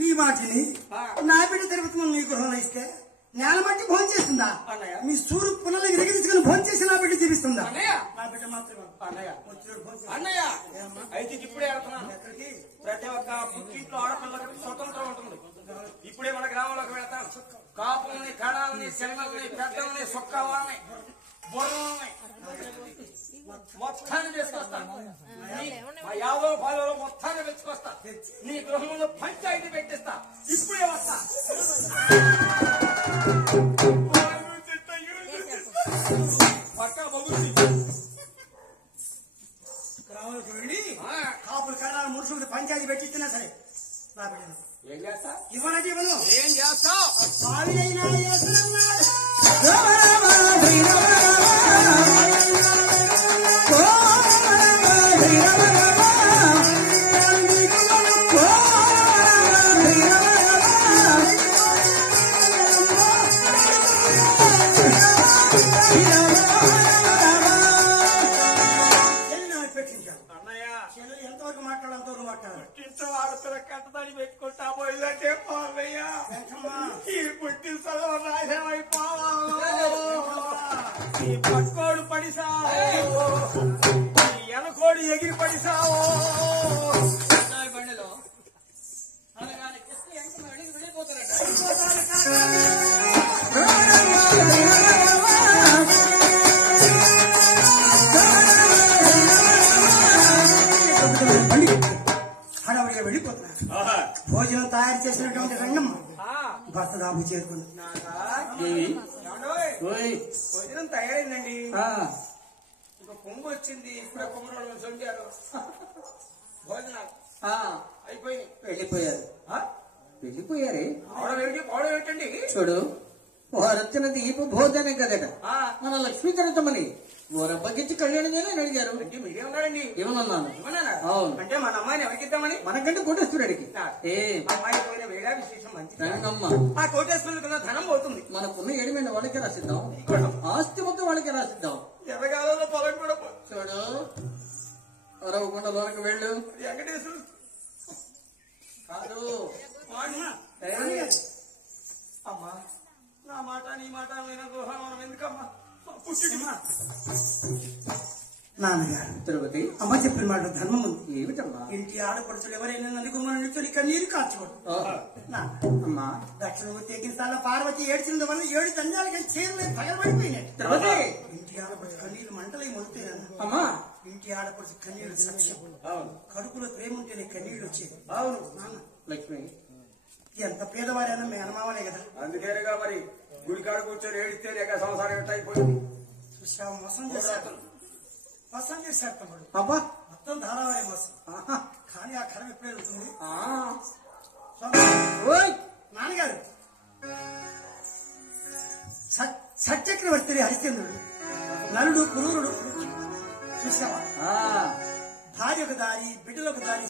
నీ మాటిని నా బిడ్డ తిరుగుతున్న నీ గృహంలో ఇస్తే నేల మట్టి భోజనం చేస్తుందా మీ సూరు పునలు ఎగిరించుకుని భోజనం చేసి నా బిడ్డ జీవిస్తుందా నా బిడ్డ మాత్రమే అన్నయ్య అయితే ఇప్పుడే వెళ్తున్నాను ప్రతి ఒక్క పుట్టింట్లో ఆడపిల్లకి స్వతంత్రం ఉంటుంది. ఇప్పుడే మన గ్రామంలోకి వెళ్తాను. కాపుల్ని కళాలని చెల్లల్ని పెద్దల్ని సొక్కవాళ్ళని బుర్రల్ని మొత్తాన్ని తీసుకొస్తాను. మా యాదవ పాలలో మొత్తాన్ని తెచ్చుకొస్తా. నీ గృహంలో పంచాయతీ పెట్టిస్తా. ఇప్పుడే వస్తా. పక్కా బగుంది. గ్రామంలోకి వెళ్ళి కాపులు కళాల మురుషులతో పంచాయతీ పెట్టిస్తున్నా సరే నా బిడ్డను ఏం చేస్తా? ఇవ్వను ఏం చేస్తావు? ఎంతవరకు మాట్లాడంతవరకు మాట్లాడాలి. పుట్టింట్లో ఆడపిల్ల కట్టదని పెట్టుకుంటా పోయిందంటే పోవయ్యా. ఈ పుట్టిన చదువు నాశనమైపోవా. ఈ పక్కోడు పడిసావు, ఈ ఎనకోడు ఎగిరి పడిసావు. బండిలో అనగానే కృష్ణ ఎంత వెళ్ళిపోతారట. హడావుడిగా వెళ్ళిపోతున్నారు. భోజనం తయారు చేసినటువంటి రంగమ్మ భర్త దాబు చేరుకుంది. భోజనం తయారైందండి. ఇంకా పొంగు వచ్చింది. ఇప్పుడే పొంగరోళ్ళు చొంగారు. భోజనాలు అయిపోయి వెళ్ళిపోయారే. పౌడం ఏంటండి? చూడు వారొచ్చిన దీపు భోజనం కదట. మన లక్ష్మీ తిరతమని ఓరబ్బకిచ్చి కళ్యాణం చేయాలని అడిగారు. అంటే మీరేమన్నారండి? ఏమన్నాను? అవును. అంటే మన అమ్మాయిని ఎవరికిద్దామని? మనకంటే కోటేశ్వరుడికి. అమ్మాయి పోయిన వేడా విశేషం మంచి. ఆ కోటేశ్వరుడికి ధనం పోతుంది. మనకున్న ఏడిమైన వాళ్ళకి రాసిద్దాం. ఆస్తి మొత్తం వాళ్ళకి రాసిద్దాం. ఎర్రగాలలో పొలం కూడా చూడు అరవకుండా లోనకి వెళ్ళు. వెంకటేశ్వరుడు కాదు అమ్మా, నా మాట నీ మాట విన మనం ఎందుకమ్మా పుట్టిమా. నాన్నగారు తిరుపతి అమ్మ చెప్పిన మాట ధర్మం ఉంది. ఏమిటమ్మా? ఇంటి ఆడపడుచులు ఎవరైనా నలుగురు నిల్చొని కన్నీరు కాచుకోడు. అమ్మా దక్షిణమూర్తి ఎగిరిసాల పార్వతి ఏడ్చిన వల్ల 7 దండాలకి చీరలే తగలబడిపోయినట్టు. తిరుపతి ఇంటి ఆడపడుచు కన్నీరు మంటలై మొలుతాయన్న. అమ్మా ఇంటి ఆడపడుచు కన్నీరు సత్యం. కడుపులో ప్రేమ ఉంటేనే కన్నీళ్ళు వచ్చేది. అవును నాన్న లక్ష్మి ఎంత పేదవారైనా మేనమావలే కదా. అందుకేగా మరి గుడికాడ కూర్చొని ఏడిస్తే లేక సంసారం ఎట్ట అయిపోయింది. చూసా మోసం చేశారు. మోసం చేశారు తమ్ముడు. అబ్బా మొత్తం ధారావారి మోసం. కానీ ఆ కరం ఎప్పుడే వెళ్తుంది. నాన్నగారు సత్యక్రవర్తి హరిశ్చంద్రుడు నలుడు క్రూరుడు చూసావా? భార్య ఒక దారి, బిడ్డలు ఒక దారి.